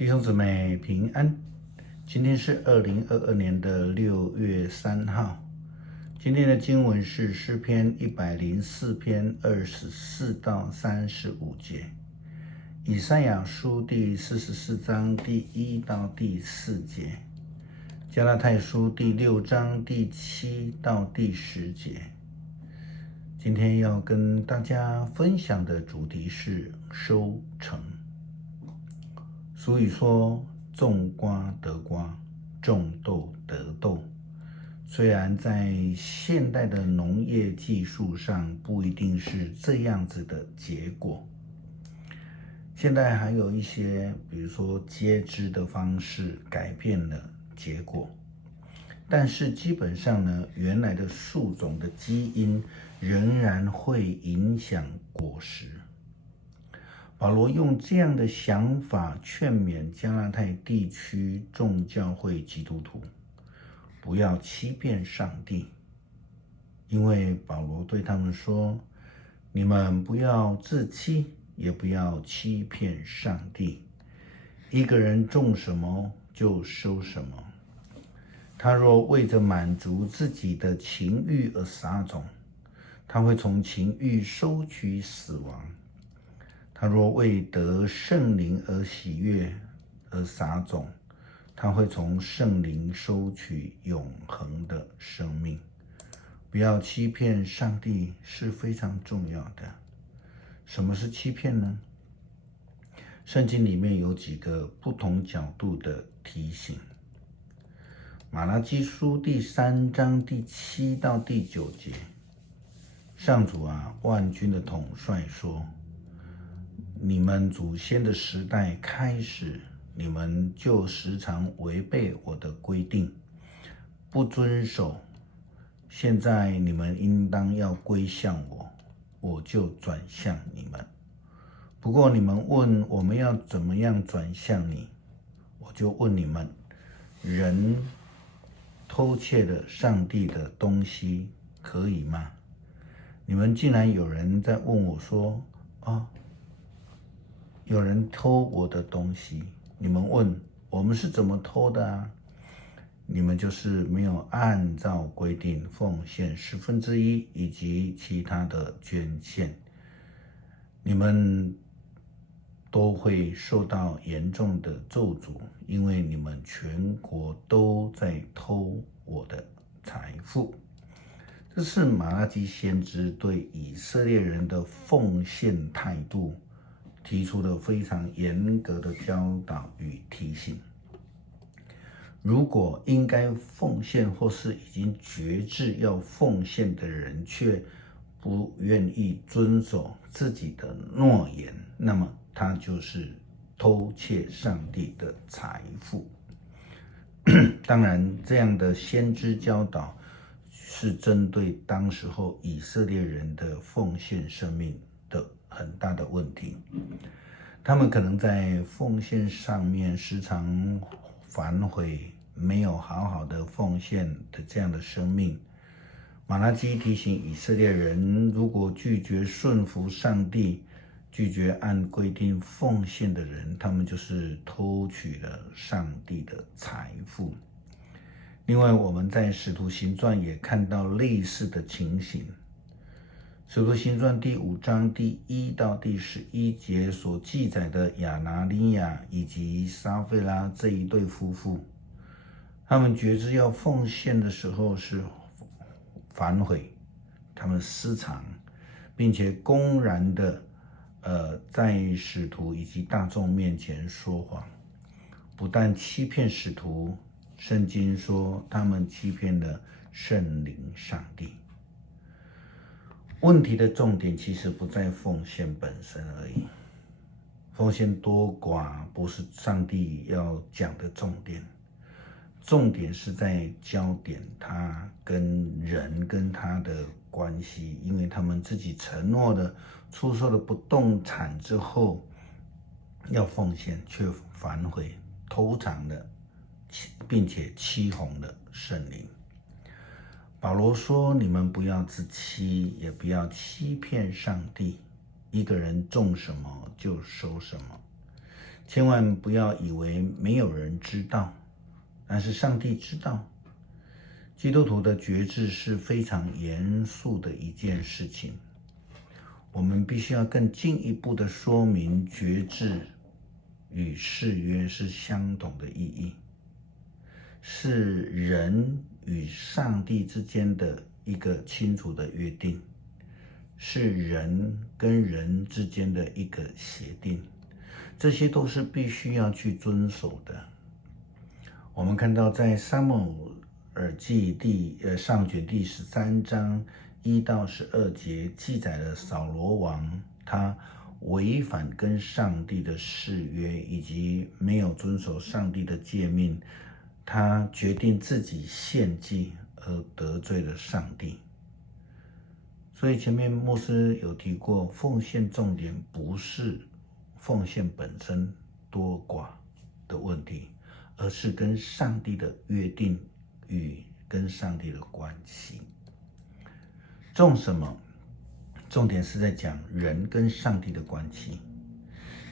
弟兄姊妹平安，今天是2022年的6月3号。今天的经文是诗篇104篇24到35节，以赛亚书第44章第1到第4节，加拉太书第6章第7到第10节。今天要跟大家分享的主题是收成。俗语说，种瓜得瓜，种豆得豆。虽然在现代的农业技术上不一定是这样子的结果，现在还有一些比如说接枝的方式改变了结果，但是基本上呢，原来的树种的基因仍然会影响果实。保罗用这样的想法劝勉加拉太地区众教会基督徒，不要欺骗上帝，因为保罗对他们说，你们不要自欺，也不要欺骗上帝。一个人种什么就收什么。他若为着满足自己的情欲而撒种，他会从情欲收取死亡。他若为得圣灵而喜悦而撒种，他会从圣灵收取永恒的生命。不要欺骗上帝是非常重要的。什么是欺骗呢？圣经里面有几个不同角度的提醒。马拉基书第3章第7到第9节，上主万军的统帅说，你们祖先的时代开始，你们就时常违背我的规定，不遵守。现在你们应当要归向我，我就转向你们。不过你们问我们要怎么样转向你，我就问你们，人偷窃了上帝的东西可以吗？你们竟然有人在问我说，有人偷我的东西，你们问我们是怎么偷的啊？你们就是没有按照规定奉献1/10以及其他的捐献，你们都会受到严重的咒诅，因为你们全国都在偷我的财富。这是马拉基先知对以色列人的奉献态度提出了非常严格的教导与提醒。如果应该奉献或是已经决志要奉献的人却不愿意遵守自己的诺言，那么他就是偷窃上帝的财富。当然，这样的先知教导是针对当时候以色列人的奉献生命的很大的问题。他们可能在奉献上面时常反悔，没有好好的奉献的这样的生命。马拉基提醒以色列人，如果拒绝顺服上帝，拒绝按规定奉献的人，他们就是偷取了上帝的财富。另外，我们在使徒行传也看到类似的情形。使徒行传第5章第1到第11节所记载的亚拿尼亚以及撒非拉这一对夫妇，他们决志要奉献的时候是反悔，他们私藏，并且公然的在使徒以及大众面前说谎，不但欺骗使徒，圣经说他们欺骗了圣灵上帝。问题的重点其实不在奉献本身而已，奉献多寡不是上帝要讲的重点，重点是在焦点他跟人跟他的关系，因为他们自己承诺了出售了不动产之后要奉献，却反悔偷藏了，并且欺哄了圣灵。保罗说，你们不要自欺，也不要欺骗上帝。一个人种什么就收什么。千万不要以为没有人知道，但是上帝知道。基督徒的决志是非常严肃的一件事情，我们必须要更进一步的说明决志与誓约是相同的意义，是人与上帝之间的一个清楚的约定，是人跟人之间的一个协定，这些都是必须要去遵守的。我们看到在撒母耳记上卷第13章1到12节记载了扫罗王他违反跟上帝的誓约，以及没有遵守上帝的诫命，他决定自己献祭而得罪了上帝。所以前面牧师有提过，奉献重点不是奉献本身多寡的问题，而是跟上帝的约定与跟上帝的关系。重什么？重点是在讲人跟上帝的关系。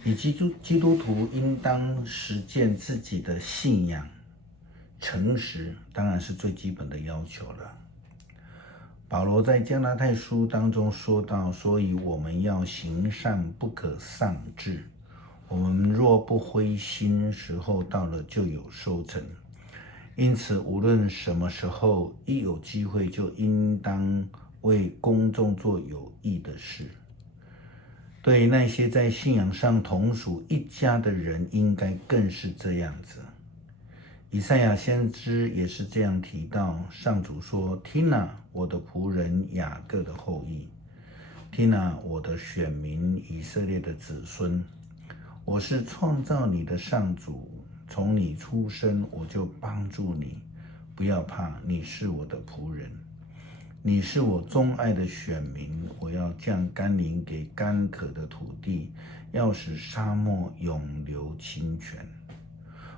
以基督徒应当实践自己的信仰，诚实当然是最基本的要求了。保罗在加拉太书当中说到，所以我们要行善，不可丧志。我们若不灰心，时候到了就有收成。因此，无论什么时候，一有机会就应当为公众做有益的事。对那些在信仰上同属一家的人，应该更是这样子。以赛亚先知也是这样提到，上主说：听啊，我的仆人雅各的后裔，听啊，我的选民以色列的子孙，我是创造你的上主，从你出生我就帮助你，不要怕，你是我的仆人，你是我钟爱的选民，我要降甘霖给干渴的土地，要使沙漠永流清泉。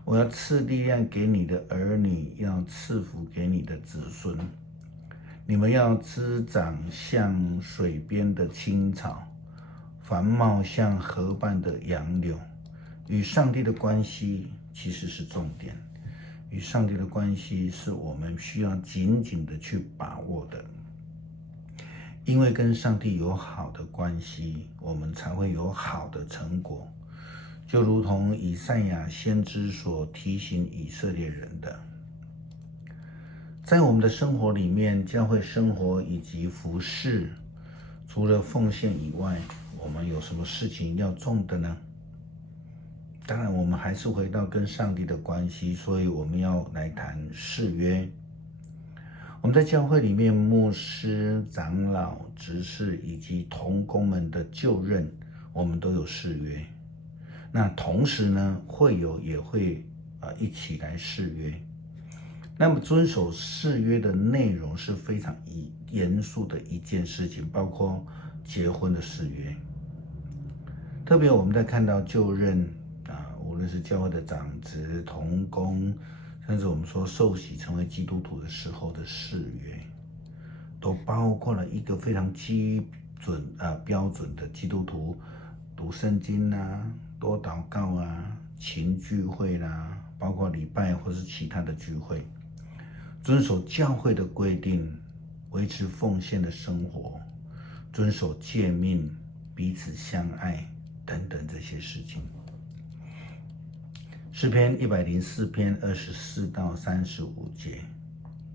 我要赐力量给你的儿女，要赐福给你的子孙。你们要滋长像水边的青草，繁茂像河畔的杨柳。与上帝的关系其实是重点，与上帝的关系是我们需要紧紧的去把握的。因为跟上帝有好的关系，我们才会有好的成果。就如同以赛亚先知所提醒以色列人的，在我们的生活里面，教会生活以及服事，除了奉献以外，我们有什么事情要重的呢？当然，我们还是回到跟上帝的关系，所以我们要来谈誓约。我们在教会里面，牧师、长老、执事以及同工们的就任，我们都有誓约。那同时呢，会友也会一起来誓约。那么遵守誓约的内容是非常严肃的一件事情，包括结婚的誓约。特别我们在看到就任无论是教会的长子、同工，甚至我们说受洗成为基督徒的时候的誓约，都包括了一个非常标准的基督徒读圣经多祷告勤聚会包括礼拜或是其他的聚会，遵守教会的规定，维持奉献的生活，遵守诫命，彼此相爱等等这些事情。诗篇104篇24到35节，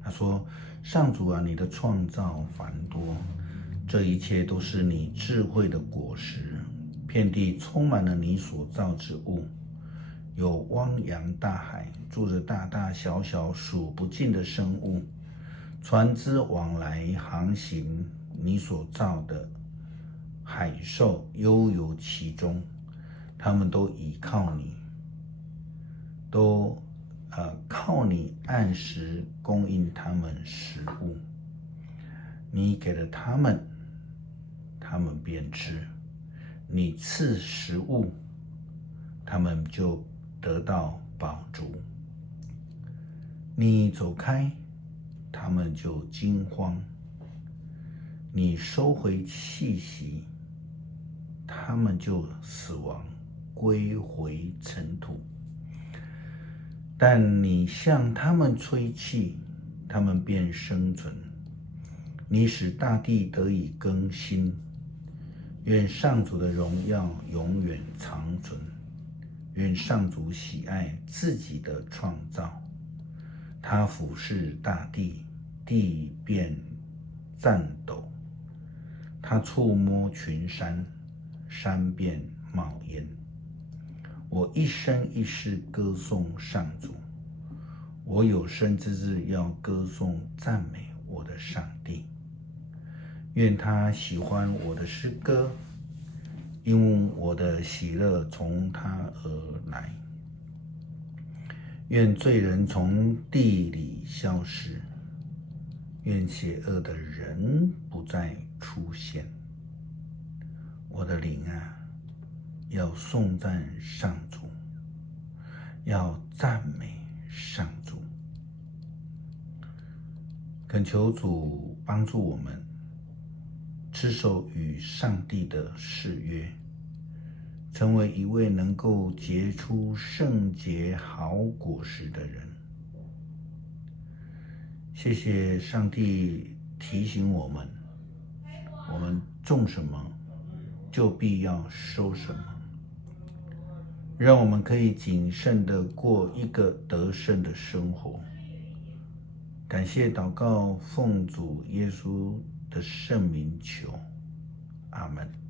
他说：上主啊，你的创造繁多，这一切都是你智慧的果实，遍地充满了你所造之物，有汪洋大海，住着大大小小数不尽的生物，船只往来航行，你所造的海兽悠游其中，他们都倚靠你，都靠你按时供应他们食物，你给了他们，他们便吃；你赐食物，他们就得到饱足。你走开，他们就惊慌；你收回气息，他们就死亡。归回尘土。但你向他们吹气，他们便生存。你使大地得以更新。愿上主的荣耀永远长存。愿上主喜爱自己的创造。他俯视大地，地便颤抖；他触摸群山，山便冒烟。我一生一世歌颂上主，我有生之日要歌颂赞美我的上帝。愿他喜欢我的诗歌，因我的喜乐从他而来。愿罪人从地里消失，愿邪恶的人不再出现。我的灵啊，要颂赞上主，要赞美上主。恳求主帮助我们持守与上帝的誓约，成为一位能够结出圣洁好果实的人。谢谢上帝提醒我们，我们种什么就必要收什么，让我们可以谨慎地过一个得胜的生活。感谢祷告，奉主耶稣的圣名求，阿们。